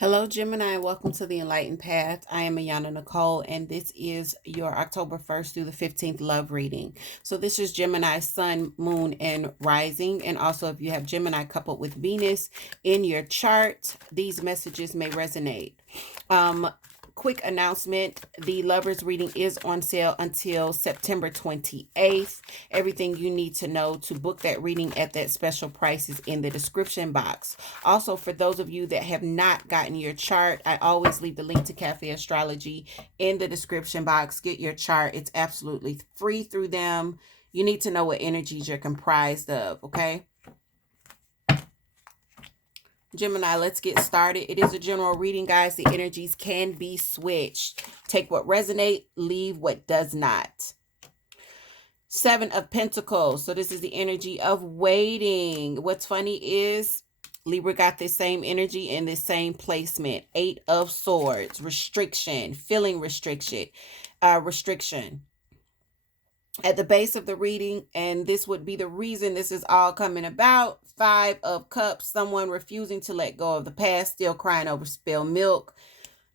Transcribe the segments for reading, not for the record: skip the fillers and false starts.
Hello, Gemini. Welcome to the Enlightened Path. I am Ayana Nicole, and this is your October 1st through the 15th love reading. So, this is Gemini, Sun, Moon, and Rising. And also, if you have Gemini coupled with Venus in your chart, these messages may resonate. Quick announcement, the lovers reading is on sale until September 28th. Everything you need to know to book that reading at that special price is in the description box. Also, for those of you that have not gotten your chart, I always leave the link to Café Astrology in the description box. Get your chart. It's absolutely free through them. You need to know what energies you're comprised of, okay? Gemini, let's get started. It is a general reading, guys. The energies can be switched. Take what resonates, leave what does not. Seven of Pentacles. So this is the energy of waiting. What's funny is Libra got this same energy in this same placement. Eight of Swords. Restriction. Feeling restriction. At the base of the reading, and this would be the reason this is all coming about. Five of Cups, someone refusing to let go of the past, still crying over spilled milk,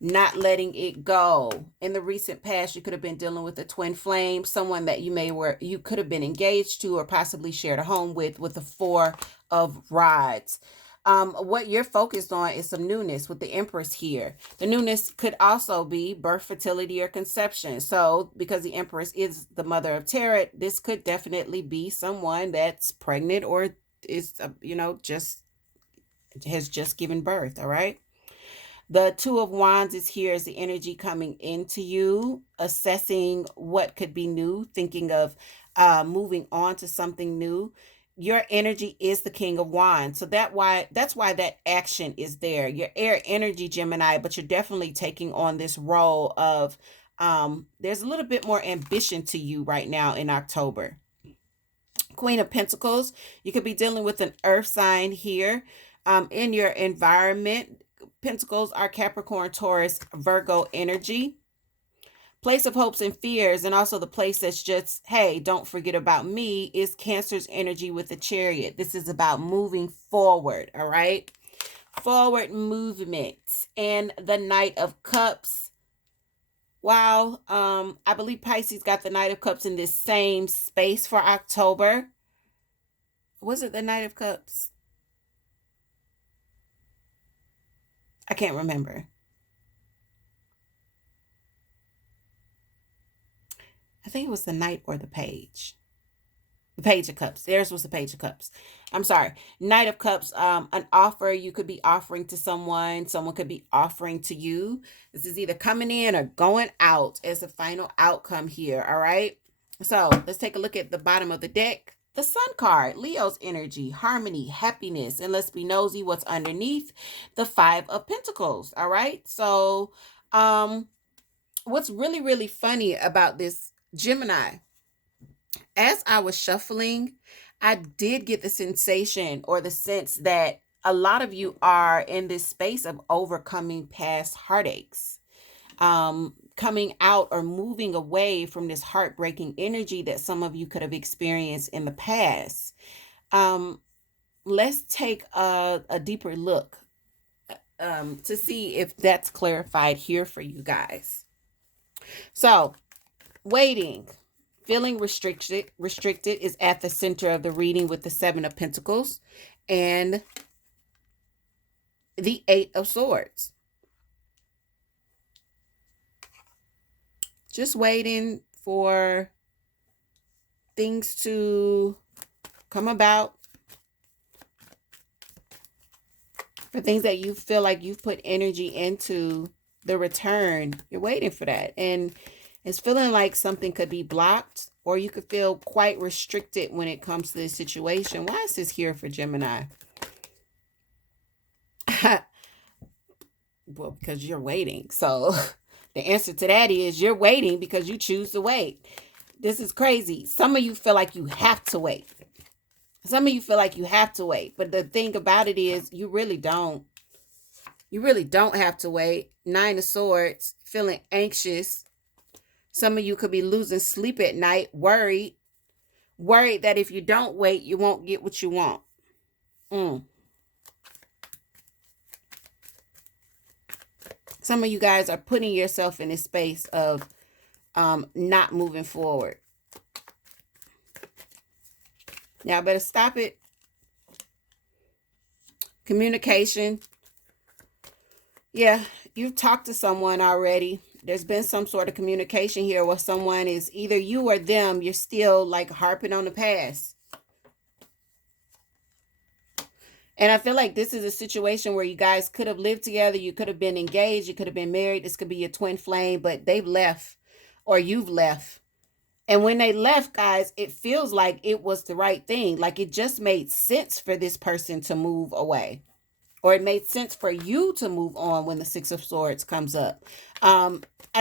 not letting it go. In the recent past, you could have been dealing with a twin flame, someone that you could have been engaged to or possibly shared a home with the Four of Rods. What you're focused on is some newness with the Empress here. The newness could also be birth, fertility, or conception. So because the Empress is the mother of tarot, this could definitely be someone that's pregnant or is, just has just given birth. All right. The Two of Wands is here as the energy coming into you, assessing what could be new, thinking of moving on to something new. Your energy is the King of Wands. So that's why that action is there. Your air energy, Gemini, but you're definitely taking on this role of there's a little bit more ambition to you right now in October. Queen of Pentacles, you could be dealing with an earth sign here in your environment. Pentacles are Capricorn, Taurus, Virgo energy. Place of hopes and fears, and also the place that's just, hey, don't forget about me, is Cancer's energy with the Chariot. This is about moving forward, all right? Forward movement. And the Knight of Cups. Wow, I believe Pisces got the Knight of Cups in this same space for October. Was it the Knight of Cups? I can't remember. I think it was the Knight or the Page. The Page of Cups. Theirs was the Page of Cups. I'm sorry. Knight of Cups, an offer you could be offering to someone. Someone could be offering to you. This is either coming in or going out as a final outcome here, all right? So let's take a look at the bottom of the deck. The Sun card, Leo's energy, harmony, happiness, and let's be nosy what's underneath. The Five of Pentacles, all right? So what's really, really funny about this, Gemini, as I was shuffling, I did get the sensation or the sense that a lot of you are in this space of overcoming past heartaches, coming out or moving away from this heartbreaking energy that some of you could have experienced in the past. Let's take a deeper look to see if that's clarified here for you guys. So, waiting. Feeling restricted is at the center of the reading with the Seven of Pentacles and the Eight of Swords. Just waiting for things to come about, for things that you feel like you've put energy into, the return. You're waiting for that. And it's feeling like something could be blocked, or you could feel quite restricted when it comes to this situation. Why is this here for Gemini? Well, because you're waiting. So the answer to that is you're waiting because you choose to wait. This is crazy. Some of you feel like you have to wait. Some of you feel like you have to wait. But the thing about it is you really don't. You really don't have to wait. Nine of Swords, feeling anxious. Some of you could be losing sleep at night, worried that if you don't wait, you won't get what you want. Some of you guys are putting yourself in a space of not moving forward. Y'all better stop it. Communication. Yeah, you've talked to someone already. There's been some sort of communication here where someone is either you or them. You're still like harping on the past. And I feel like this is a situation where you guys could have lived together. You could have been engaged. You could have been married. This could be your twin flame, but they've left or you've left. And when they left, guys, it feels like it was the right thing. Like it just made sense for this person to move away. Or it made sense for you to move on when the Six of Swords comes up. I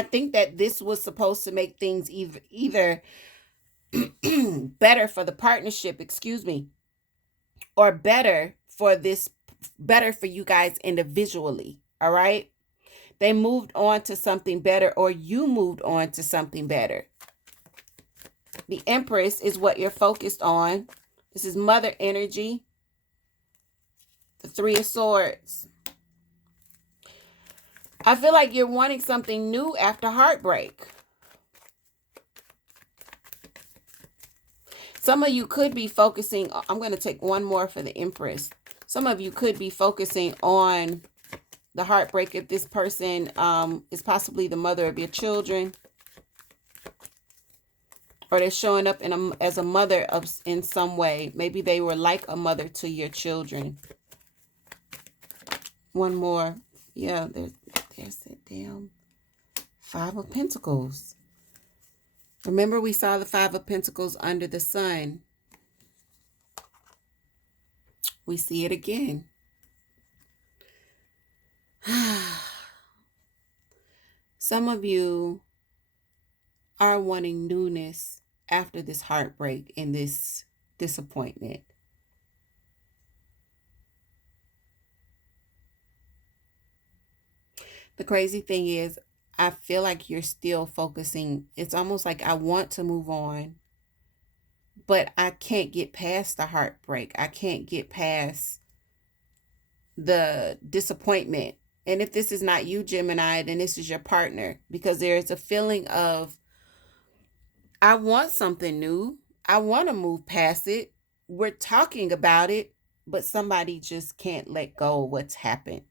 think that this was supposed to make things either better for the partnership, excuse me, or better for you guys individually. All right. They moved on to something better, or you moved on to something better. The Empress is what you're focused on. This is mother energy. The Three of Swords. I feel like you're wanting something new after heartbreak. Some of you could be focusing, I'm going to take one more for the Empress. Some of you could be focusing on the heartbreak if this person is possibly the mother of your children. Or they're showing up as a mother in some way. Maybe they were like a mother to your children. One more. Yeah, there's that damn Five of Pentacles. Remember we saw the Five of Pentacles under the sun. We see it again. Some of you are wanting newness after this heartbreak and this disappointment. The crazy thing is, I feel like you're still focusing. It's almost like I want to move on, but I can't get past the heartbreak. I can't get past the disappointment. And if this is not you, Gemini, then this is your partner, because there's a feeling of, I want something new. I want to move past it. We're talking about it, but somebody just can't let go of what's happened.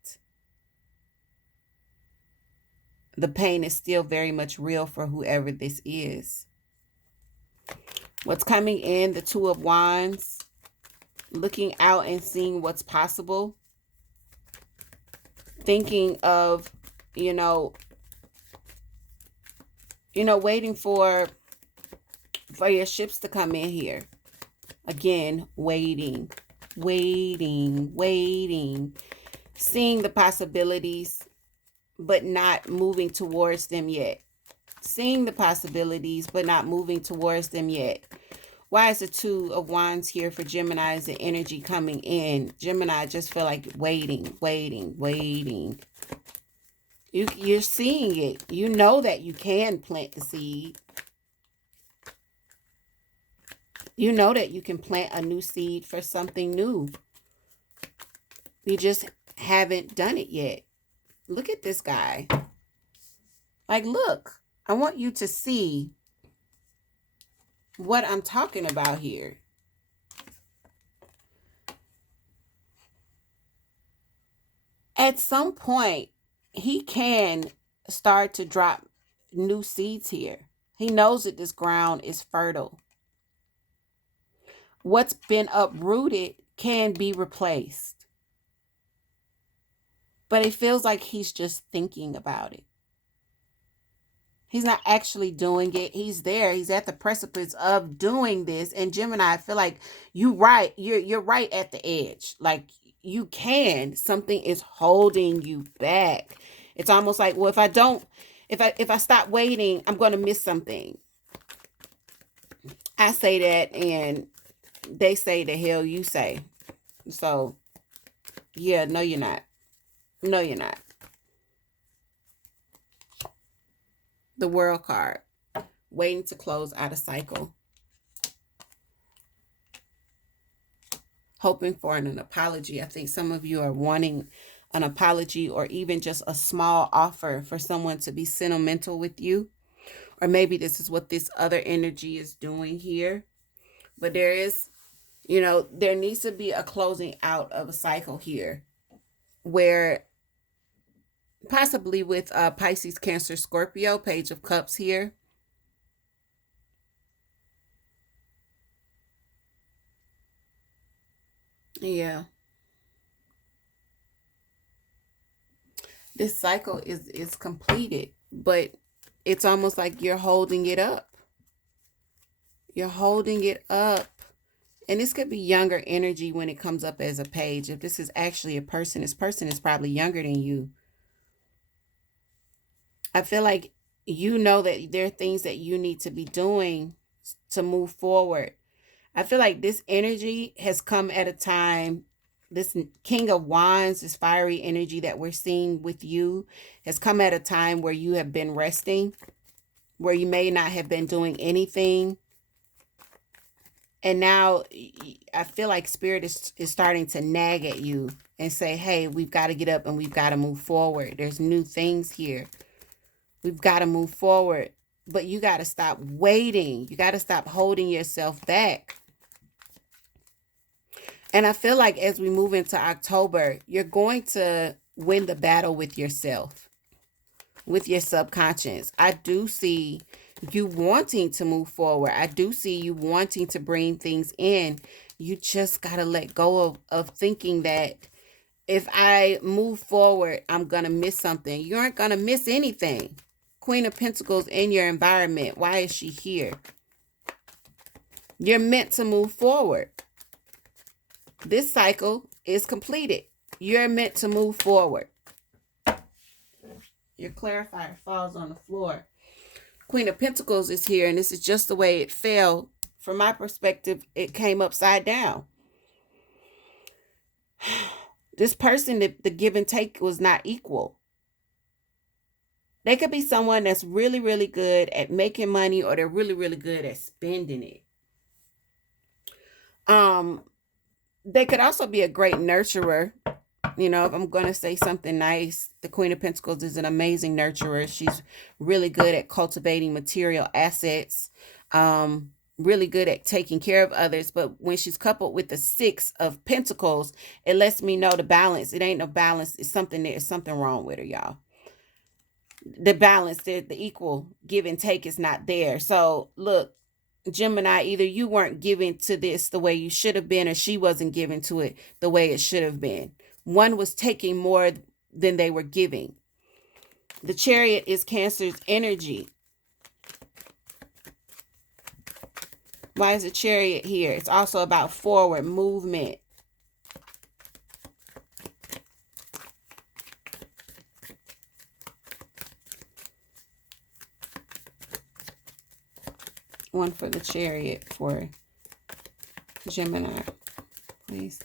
The pain is still very much real for whoever this is. What's coming in, the Two of Wands, looking out and seeing what's possible. Thinking of, waiting for your ships to come in here. Again, waiting. Seeing the possibilities, but not moving towards them yet. Seeing the possibilities, but not moving towards them yet. Why is the Two of Wands here for Gemini? Is the energy coming in? Gemini, I just feel like waiting. You're seeing it. You know that you can plant the seed. You know that you can plant a new seed for something new. You just haven't done it yet. Look at this guy. Like, look, I want you to see what I'm talking about here. At some point, he can start to drop new seeds here. He knows that this ground is fertile. What's been uprooted can be replaced. But it feels like he's just thinking about it. He's not actually doing it. He's there. He's at the precipice of doing this. And Gemini, I feel like you're right at the edge. Like, you can. Something is holding you back. It's almost like, well, if I stop waiting, I'm going to miss something. I say that, and they say the hell you say. So, yeah, no, you're not. No, you're not. The World card. Waiting to close out a cycle. Hoping for an apology. I think some of you are wanting an apology, or even just a small offer for someone to be sentimental with you. Or maybe this is what this other energy is doing here. But there is, there needs to be a closing out of a cycle here, where possibly with Pisces, Cancer, Scorpio, Page of Cups here. Yeah. This cycle is completed, but it's almost like you're holding it up. You're holding it up. And this could be younger energy when it comes up as a page. If this is actually a person, this person is probably younger than you. I feel like you know that there are things that you need to be doing to move forward. I feel like this energy has come at a time, this King of Wands, this fiery energy that we're seeing with you, has come at a time where you have been resting, where you may not have been doing anything. And now I feel like Spirit is starting to nag at you and say, hey, we've got to get up and we've got to move forward. There's new things here. We've got to move forward. But you got to stop waiting. You got to stop holding yourself back. And I feel like as we move into October, you're going to win the battle with yourself, with your subconscious. I do see you wanting to move forward. I do see you wanting to bring things in. You just got to let go of thinking that if I move forward, I'm going to miss something. You aren't going to miss anything. Queen of Pentacles in your environment. Why is she here? You're meant to move forward. This cycle is completed. You're meant to move forward. Your clarifier falls on the floor. Queen of Pentacles is here, and this is just the way it fell. From my perspective, it came upside down. This person, the give and take was not equal. They could be someone that's really, really good at making money, or they're really, really good at spending it. They could also be a great nurturer. If I'm going to say something nice, the Queen of Pentacles is an amazing nurturer. She's really good at cultivating material assets, really good at taking care of others. But when she's coupled with the Six of Pentacles, it lets me know the balance. It ain't no balance. It's something there's something wrong with her, y'all. The balance, the equal give and take is not there. So look, Gemini, either you weren't giving to this the way you should have been, or she wasn't giving to it the way it should have been. One was taking more than they were giving. The Chariot is Cancer's energy. Why is the Chariot here? It's also about forward movement. One for the Chariot for Gemini, please.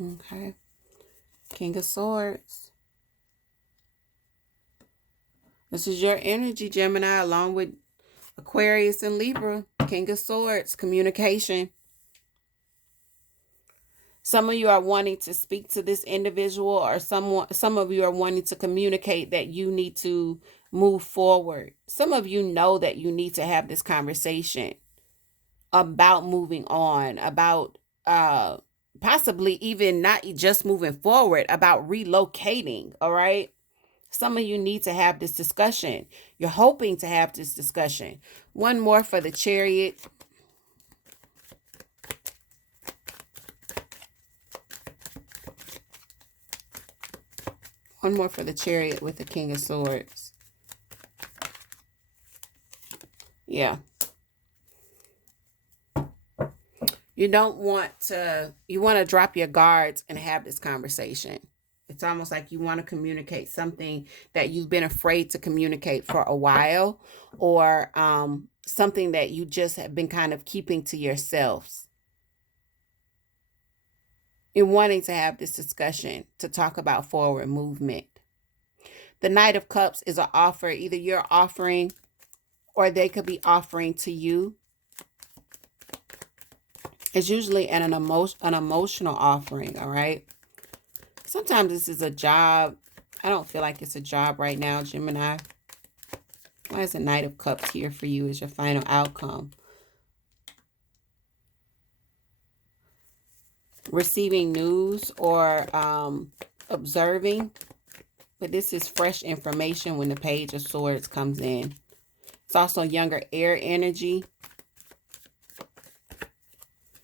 Okay. King of Swords. This is your energy, Gemini, along with Aquarius and Libra. King of Swords, communication. Some of you are wanting to speak to this individual, or some of you are wanting to communicate that you need to move forward. Some of you know that you need to have this conversation about moving on, about possibly even not just moving forward, about relocating, all right? Some of you need to have this discussion. You're hoping to have this discussion. One more for the Chariot. One more for the Chariot with the King of Swords. Yeah. You want to drop your guards and have this conversation. It's almost like you want to communicate something that you've been afraid to communicate for a while, or something that you just have been kind of keeping to yourselves. You're wanting to have this discussion to talk about forward movement. The Knight of Cups is an offer. Either you're offering, or they could be offering to you. It's usually an emotional offering, all right? Sometimes this is a job. I don't feel like it's a job right now, Gemini. Why is the Knight of Cups here for you as your final outcome? Receiving news or observing. But this is fresh information when the Page of Swords comes in. It's also younger air energy.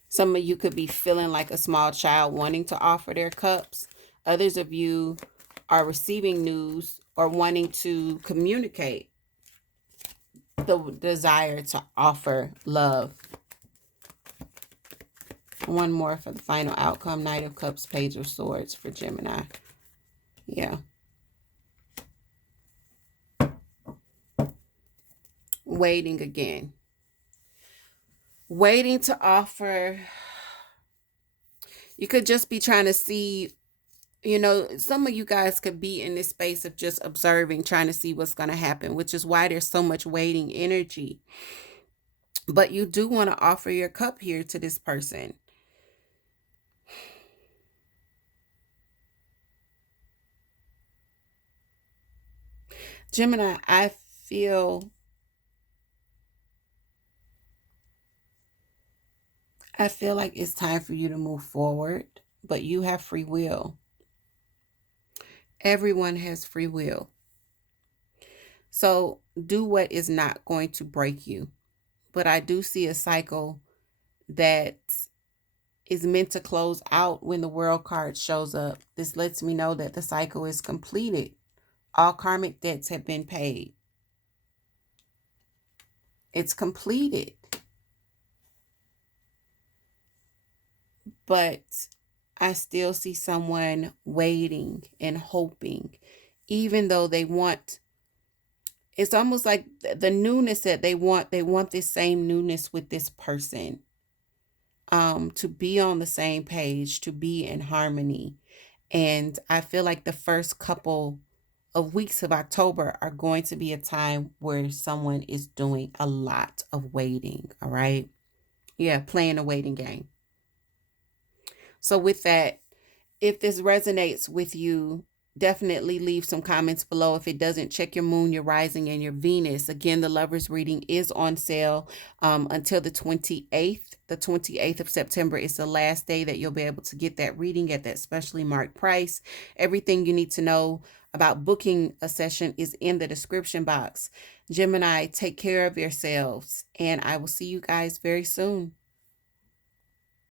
Some of you could be feeling like a small child wanting to offer their cups. Others of you are receiving news or wanting to communicate the desire to offer love. One more for the final outcome. Knight of Cups, Page of Swords for Gemini. Yeah. Waiting again. Waiting to offer. You could just be trying to see, you know, some of you guys could be in this space of just observing, trying to see what's going to happen, which is why there's so much waiting energy. But you do want to offer your cup here to this person. Gemini, I feel like it's time for you to move forward, but you have free will. Everyone has free will. So do what is not going to break you. But I do see a cycle that is meant to close out when the World card shows up. This lets me know that the cycle is completed. All karmic debts have been paid. It's completed. But I still see someone waiting and hoping, even though they want, it's almost like the newness that they want this same newness with this person. To be on the same page, to be in harmony. And I feel like the first couple of weeks of October are going to be a time where someone is doing a lot of waiting, all right? Yeah, playing a waiting game. So with that, if this resonates with you, definitely leave some comments below. If it doesn't, check your moon, your rising, and your Venus. Again, the Lovers reading is on sale until the 28th. The 28th of September is the last day that you'll be able to get that reading at that specially marked price. Everything you need to know about booking a session is in the description box. Gemini, take care of yourselves, and I will see you guys very soon.